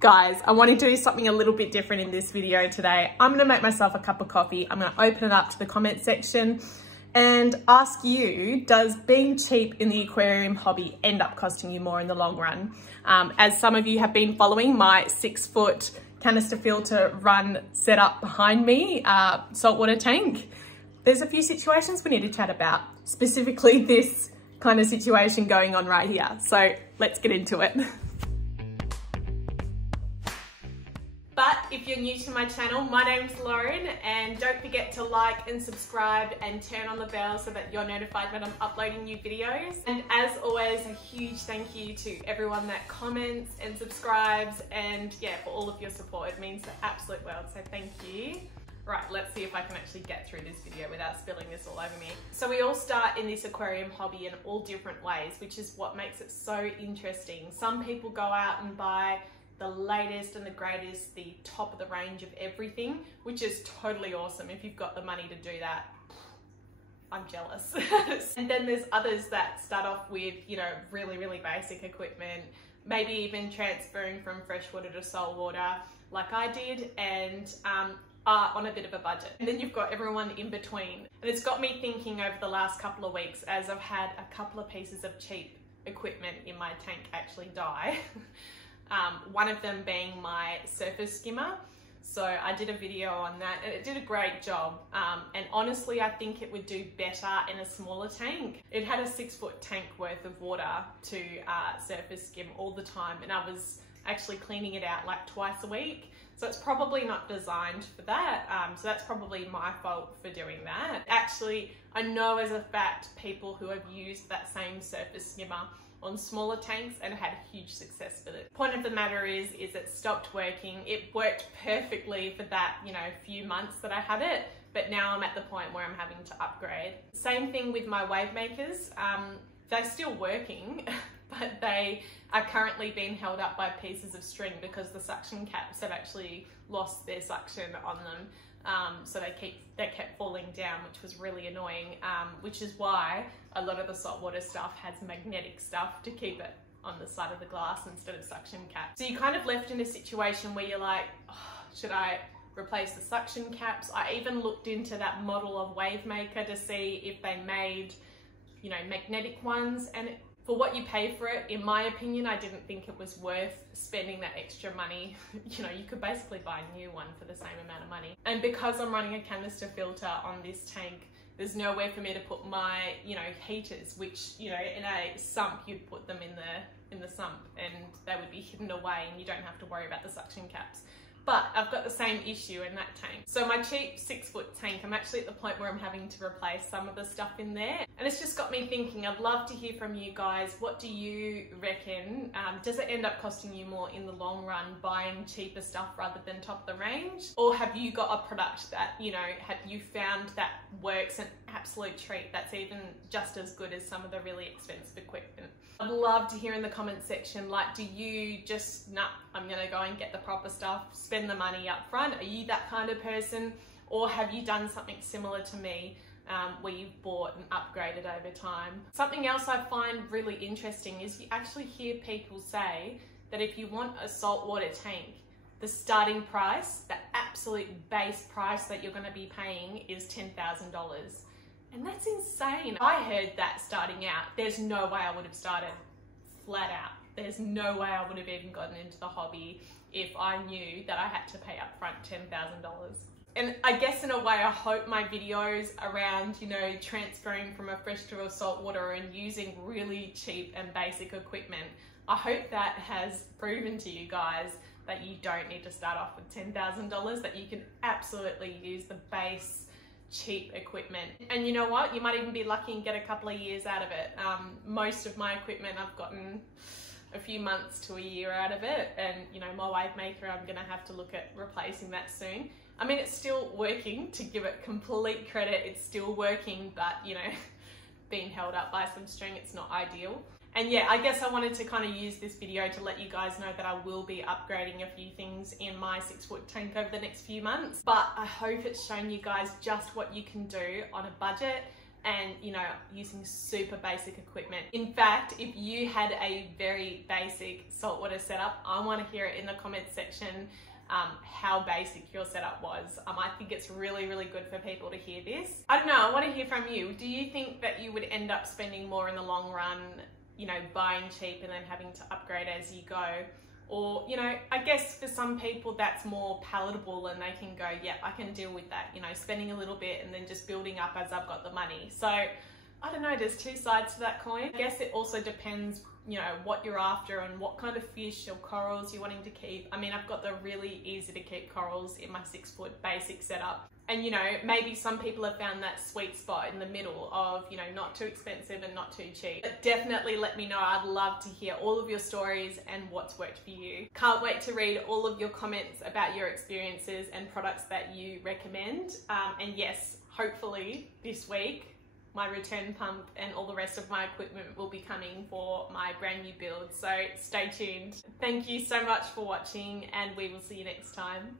Guys, I want to do something a little bit different in this video today. I'm going to make myself a cup of coffee. I'm going to open it up to the comment section and ask you, does being cheap in the aquarium hobby end up costing you more in the long run? As some of you have been following my 6-foot canister filter run setup behind me, saltwater tank, there's a few situations we need to chat about, specifically this kind of situation going on right here. So let's get into it. But if you're new to my channel, my name's Lauren, and don't forget to like and subscribe and turn on the bell so that you're notified when I'm uploading new videos. And as always, a huge thank you to everyone that comments and subscribes, and yeah, for all of your support. It means the absolute world, so thank you. Right, let's see if I can actually get through this video without spilling this all over me. So we all start in this aquarium hobby in all different ways, which is what makes it so interesting. Some people go out and buy the latest and the greatest, the top of the range of everything, which is totally awesome. If you've got the money to do that, I'm jealous. And then there's others that start off with, you know, really basic equipment, maybe even transferring from freshwater to saltwater like I did, and are on a bit of a budget. And then you've got everyone in between. And it's got me thinking over the last couple of weeks, as I've had a couple of pieces of cheap equipment in my tank actually die. One of them being my surface skimmer. So I did a video on that and it did a great job. And honestly, I think it would do better in a smaller tank. It had a 6-foot tank worth of water to surface skim all the time, and I was actually cleaning it out like twice a week. So it's probably not designed for that. So that's probably my fault for doing that. Actually, I know as a fact people who have used that same surface skimmer on smaller tanks and had huge success with it. Point of the matter is it stopped working. It worked perfectly for that, you know, few months that I had it, but now I'm at the point where I'm having to upgrade. Same thing with my wave makers. They're still working, but they are currently being held up by pieces of string because the suction caps have actually lost their suction on them. So they kept falling down, which was really annoying, which is why a lot of the saltwater stuff has magnetic stuff to keep it on the side of the glass instead of suction cap. So you're kind of left in a situation where you're like, oh, should I replace the suction caps? I even looked into that model of wave maker to see if they made, you know, magnetic ones, and for what you pay for it, in my opinion, I didn't think it was worth spending that extra money. You know, you could basically buy a new one for the same amount of money. And because I'm running a canister filter on this tank, there's nowhere for me to put my, you know, heaters, which, you know, in a sump, you'd put them in the sump and they would be hidden away and you don't have to worry about the suction caps. But I've got the same issue in that tank. So my cheap 6-foot tank, I'm actually at the point where I'm having to replace some of the stuff in there. And it's just got me thinking, I'd love to hear from you guys. What do you reckon? Does it end up costing you more in the long run buying cheaper stuff rather than top of the range? Or have you got a product that, you know, have you found that works an absolute treat that's even just as good as some of the really expensive equipment? I'd love to hear in the comment section, like, do you just, nah, I'm gonna go and get the proper stuff, spend the money up front? Are you that kind of person? Or have you done something similar to me where you've bought and upgraded over time? Something else I find really interesting is you actually hear people say that if you want a saltwater tank, the starting price, the absolute base price that you're gonna be paying is $10,000. And that's insane. I heard that starting out. There's no way I would have started, flat out. There's no way I would have even gotten into the hobby if I knew that I had to pay up front $10,000. And I guess in a way, I hope my videos around, you know, transferring from a fresh to a saltwater and using really cheap and basic equipment, I hope that has proven to you guys that you don't need to start off with $10,000, that you can absolutely use the base cheap equipment. And you know what, you might even be lucky and get a couple of years out of it. Most of my equipment, I've gotten a few months to a year out of it, and you know, my wave maker, I'm gonna have to look at replacing that soon. I mean, it's still working, to give it complete credit, it's still working, but you know, being held up by some string, it's not ideal. And yeah, I guess I wanted to kind of use this video to let you guys know that I will be upgrading a few things in my 6-foot tank over the next few months. But I hope it's shown you guys just what you can do on a budget and you know, using super basic equipment. In fact, if you had a very basic saltwater setup, I want to hear it in the comments section, how basic your setup was. I think it's really, really good for people to hear this. I don't know, I want to hear from you. Do you think that you would end up spending more in the long run, you know, buying cheap and then having to upgrade as you go? Or, you know, I guess for some people that's more palatable and they can go, yeah, I can deal with that, you know, spending a little bit and then just building up as I've got the money. So I don't know, there's two sides to that coin. I guess it also depends, you know, what you're after and what kind of fish or corals you're wanting to keep. I mean, I've got the really easy to keep corals in my 6-foot basic setup. And you know, maybe some people have found that sweet spot in the middle of, you know, not too expensive and not too cheap. But definitely let me know. I'd love to hear all of your stories and what's worked for you. Can't wait to read all of your comments about your experiences and products that you recommend. And yes, hopefully this week, my return pump and all the rest of my equipment will be coming for my brand new build. So stay tuned. Thank you so much for watching, and we will see you next time.